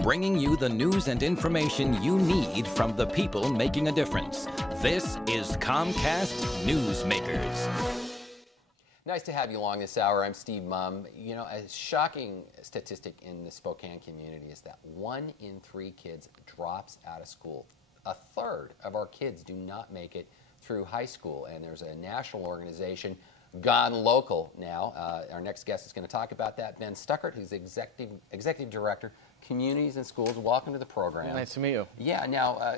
Bringing you the news and information you need from the people making a difference. This is Comcast Newsmakers. Nice to have you along this hour. I'm Steve Mumm. You know, a shocking statistic in the Spokane community is that 1 in 3 kids drops out of school. A third of our kids do not make it through high school, and there's a national organization gone local now. Our next guest is going to talk about that. Ben Stuckart, who's executive director, Communities and Schools. Welcome to the program. Nice to meet you. Yeah, now,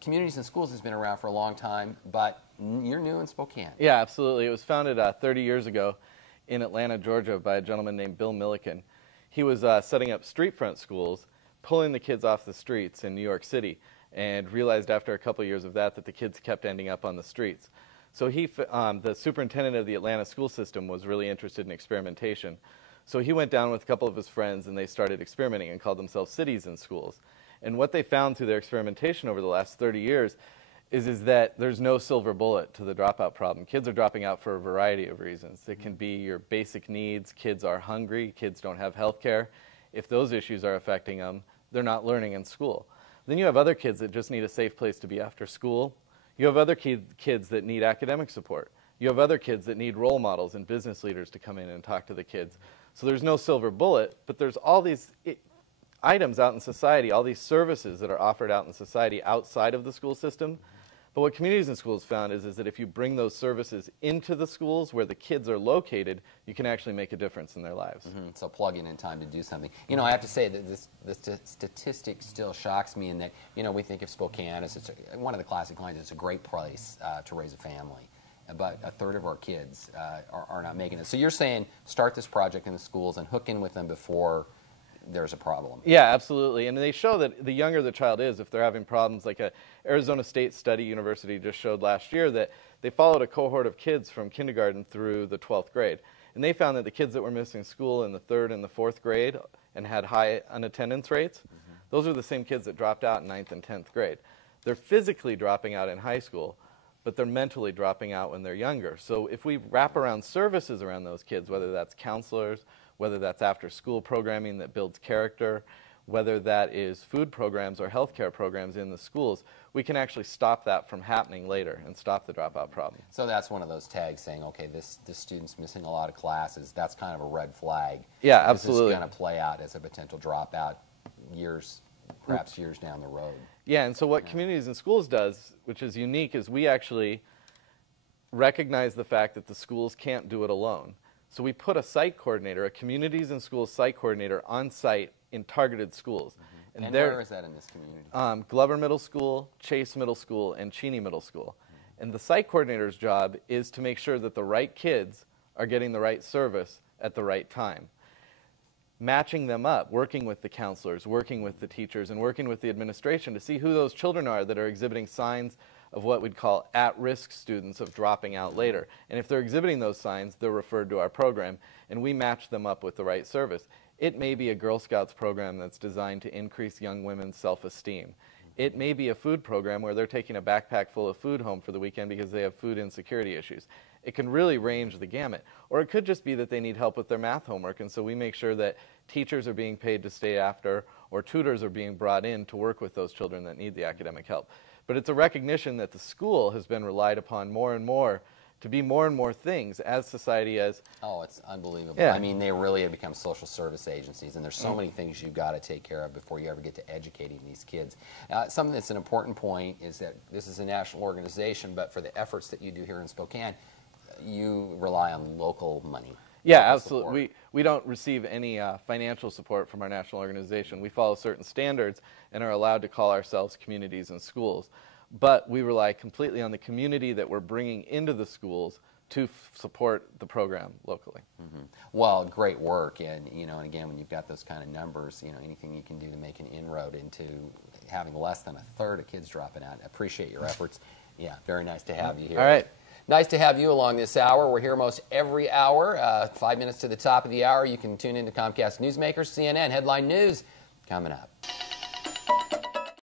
Communities and Schools has been around for a long time, but you're new in Spokane. Yeah, absolutely. It was founded 30 years ago in Atlanta, Georgia by a gentleman named Bill Milliken. He was setting up street front schools, pulling the kids off the streets in New York City, and realized after a couple years of that the kids kept ending up on the streets. So the superintendent of the Atlanta school system was really interested in experimentation. So he went down with a couple of his friends and they started experimenting and called themselves Cities in Schools. And what they found through their experimentation over the last 30 years is that there's no silver bullet to the dropout problem. Kids are dropping out for a variety of reasons. It can be your basic needs. Kids are hungry. Kids don't have health care. If those issues are affecting them, they're not learning in school. Then you have other kids that just need a safe place to be after school. You have other kids that need academic support. You have other kids that need role models and business leaders to come in and talk to the kids. So there's no silver bullet, but there's all these items out in society, all these services that are offered out in society outside of the school system. But what Communities and Schools found is that if you bring those services into the schools where the kids are located, you can actually make a difference in their lives. So plugging in time to do something. You know, I have to say that the statistic still shocks me in that, you know, we think of Spokane as one of the classic lines, it's a great place to raise a family. But a third of our kids are not making it. So you're saying start this project in the schools and hook in with them before there's a problem. Yeah, absolutely. And they show that the younger the child is, if they're having problems, like a Arizona State Study University just showed last year that they followed a cohort of kids from kindergarten through the 12th grade. And they found that the kids that were missing school in the 3rd and the 4th grade and had high unattendance rates, those are the same kids that dropped out in 9th and 10th grade. They're physically dropping out in high school, but they're mentally dropping out when they're younger. So if we wrap around services around those kids, whether that's counselors, whether that's after-school programming that builds character, whether that is food programs or healthcare programs in the schools, we can actually stop that from happening later and stop the dropout problem. So that's one of those tags saying, okay, this student's missing a lot of classes. That's kind of a red flag. Yeah, absolutely. This is going to play out as a potential dropout perhaps years down the road. Yeah, and so what Communities and Schools does, which is unique, is we actually recognize the fact that the schools can't do it alone. So we put a site coordinator, a Communities and Schools site coordinator on site in targeted schools. And where is that in this community? Glover Middle School, Chase Middle School, and Cheney Middle School. And the site coordinator's job is to make sure that the right kids are getting the right service at the right time. Matching them up, working with the counselors, working with the teachers, and working with the administration to see who those children are that are exhibiting signs of what we'd call at-risk students of dropping out later. And if they're exhibiting those signs, they're referred to our program, and we match them up with the right service. It may be a Girl Scouts program that's designed to increase young women's self-esteem. It may be a food program where they're taking a backpack full of food home for the weekend because they have food insecurity issues. It can really range the gamut. Or it could just be that they need help with their math homework, and so we make sure that teachers are being paid to stay after, or tutors are being brought in to work with those children that need the academic help. But it's a recognition that the school has been relied upon more and more to be more and more things as society as... Oh, it's unbelievable. Yeah. I mean, they really have become social service agencies, and there's so many things you've got to take care of before you ever get to educating these kids. Something that's an important point is that this is a national organization, but for the efforts that you do here in Spokane, you rely on local money. Yeah, absolutely. We don't receive any financial support from our national organization. We follow certain standards and are allowed to call ourselves Communities and Schools. But we rely completely on the community that we're bringing into the schools to support the program locally. Well, great work, and and again, when you've got those kind of numbers, anything you can do to make an inroad into having less than a third of kids dropping out. I appreciate your efforts. Yeah, very nice to have you here. All right. Nice to have you along this hour. We're here most every hour. 5 minutes to the top of the hour, you can tune into Comcast Newsmakers, CNN Headline News coming up.